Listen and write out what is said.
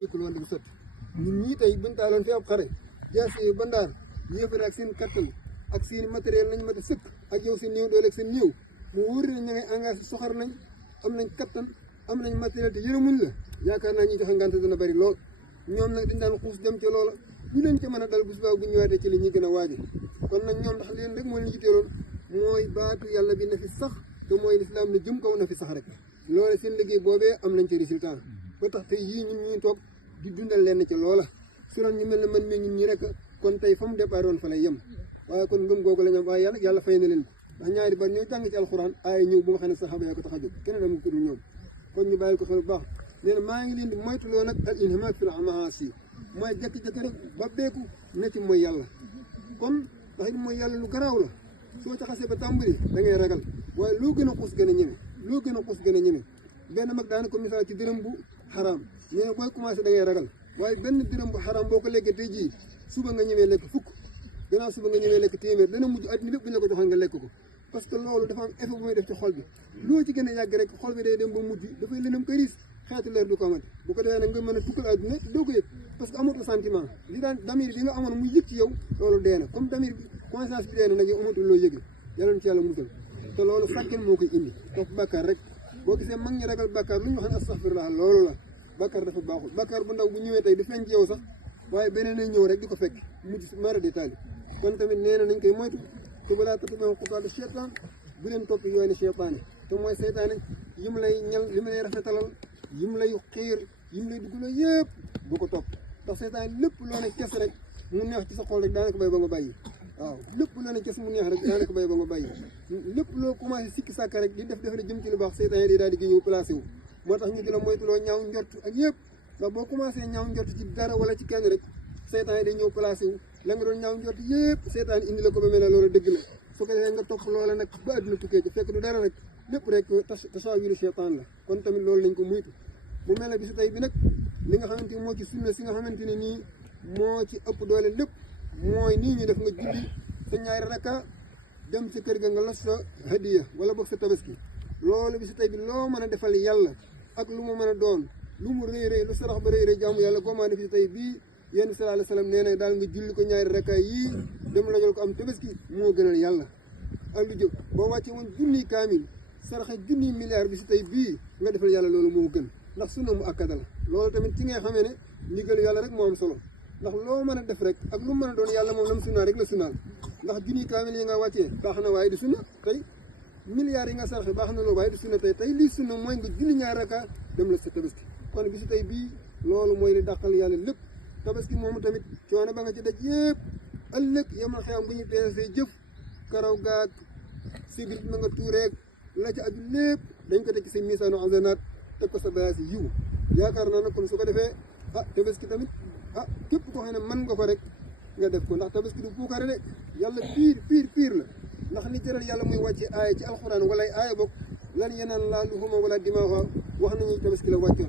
yëkkul woon di sotti ñun ñii tey buñ taaloon fi ab xare jaas yi bandaar yéefare ak seen kattan ak seen matériel nañ mat a sëkk ak yow seen néew doole ak seen néew mu wóor ne ña ngay engagé soxar nañ am nañ kattan am nañ matériel te yërëmuñ la yaakaar naa ñuy joxe ngànt dana bari lool ñoom nag dañ daan xuus dem ca loola ñu leen ca mën a dal bu subaa bu ñëwaatee ci li ñuy gën a waaje kon nag ñoom ndax leen rek moo leen yitteeloon mooy baatu yàlla bi na fi sax te mooy lislaam ne jëm kaw na fi sax rek loole seen liggéey boobee am nañ ci résultat ba tax tey yii ñun ñuy toog di dundal leen ca loola su doon ñu mel ne man mii ñun ñi rek kon tey fa mu départ woon fa lay yem waaye kon ngëm googu la ñu am waaye yàlla fay na leen ko ndax ñaari bar ñoo jàng ci alxuraan aaya ñëw bu nga xam ne saxaaba yaa ko tax a jóg keneen amul ko dul ñoom kon ñu bàyyi ko xel bu baax nee na maa ngi leen di moytuloo nag al inhimaak fil maasi mooy jékki-jékki rek ba beeku ne ci mooy yàlla kon ndax it mooy yàlla lu garaaw la soo ca xasee ba tàmbali da ngay ragal waaye loo gën a xuus gën a ñeme loo gën a xuus gën a ñeme benn mag daana ko misaal ci dërëm bu xaraam nee na booy commencé da ngay ragal waaye benn dërëm bu xaraam boo ko lekkee tey jii suba nga ñemee lekk fukk gannaaw suba nga ñemee lekk téeméer dana mujj àddina lépp bu ñu la ko joxoon nga lekk ko parce que loolu dafa am effet bu muy def ci xol bi loo ci gën a yàgg rek xol bi day dem ba mujj dafay lëndëm këriis xeetu leer du ko amati bu ko defee nag nga mën a tukkal àdduna doo ko yëg parce que amatul sentiment li daan damir bi nga amoon muy yëg ci yow loolu dee na comme damir bi conscience bi dee na nag yow amatul loo yëge yàlla na ci yàlla musal te loolu sàggan moo koy indi topp bàkkaar rek boo gisee mag ñi ragal bàkkaar lu ñu wax ne astaghfirullah loolu la bàkkaar dafa baaxul bàkkaar bu ndaw bu ñëwee tey di feeñ ci yow sax waaye beneen ay ñëw rek di ko fekk mujj mara di taali kon tamit nee na nañ koy moytu te balaa tatubee xukaatu cheytaan bu leen topp yooni cheytaane te mooy seytaane yim lay ñal li mu lay rafetalal yim lay xiir yim lay duggaloo yëpp bu ko topp ndax seytaane lépp loo ne kes rek mu neex ci sa xol rek daanaka bay ba nga bàyyi waaw lépp loo ne kes mu neex rek daanaka bay ba nga bàyyi lépp loo commencé sikki sàkka rek di def la jëm ci lu baax seytaane di daal di ñëw placé wu moo tax ñu di la moytuloo ñaaw njort ak yëpp ndax boo commencé ñaaw njort ci dara wala ci kenn rek seytaane day ñëw placé wu la nga doon ñaaw njort yëpp seytaane indi la ko ba mel ne loolu dëgg la su ko defee nga topp loola nag ba àdduna tukkee ci fekk du dara rek lépp rek tasaawiru seytaan la kon tamit loolu nañ ko muytu mu mel ne bisu tey bi nag li nga xamante ni moo ci sunna si nga xamante ne nii moo ci ëpp doole lépp mooy nii ñu def nga julli sa ñaari rakka dem sa kër ga nga los sa hadiya wala boog sa tabaski loolu bisu tey bi loo mën a defal yàlla ak lu mu mën a doon lu mu rëy rëy lu sarax ba rëy rëy jaamu yàlla goomaa ne bisu tey bii yéen sallallahu alayhi wa sallam nee na daal nga julli ko ñaari rakka yii dem lajol ko am tabaski moo gënal yàlla ak lu jëf boo wàccee woon junniy kaamil saraxa junniy milliard bi si tey bii nga defal yàlla loolu moo gën ndax sunna mu akkada la loolu tamit ci ngay xamee ne ndigal yàlla rek moo am solo ndax loo mën a def rek ak lu mën a doon yàlla moom lam sunnaa rek la sunnaal ndax junniy kaamil yi nga wàccee baax na waaye du sunna tey milliards yi nga saraxe baax na loolu waaye du sunna tey lii sunna mooy nga julli ñaari rakka dem la sa tabaski kon bi si tey bii loolu mooy li dàqal yàlla lépp tabaski moomu tamit coono ba nga ci daj yëpp ëllëg yemal xeyam bu ñu peesee jëf karaw gaag sibir na nga tuureeg la ci aju lépp dañ ko teg ci sa misaanu azanaat teg ko sa bagaas yi yiw yaakaar naa nag kon su ko defee tabaski tamit képp koo xam ne mën nga ko rek nga def ko ndax tabaski du puukare de yàlla piir la ndax li jëral yàlla muy wàcce aaya ci alxuraan wala aaya bokk lan yenaan laa luhuma wala dimaaha wax nañu tabaski la wàccoon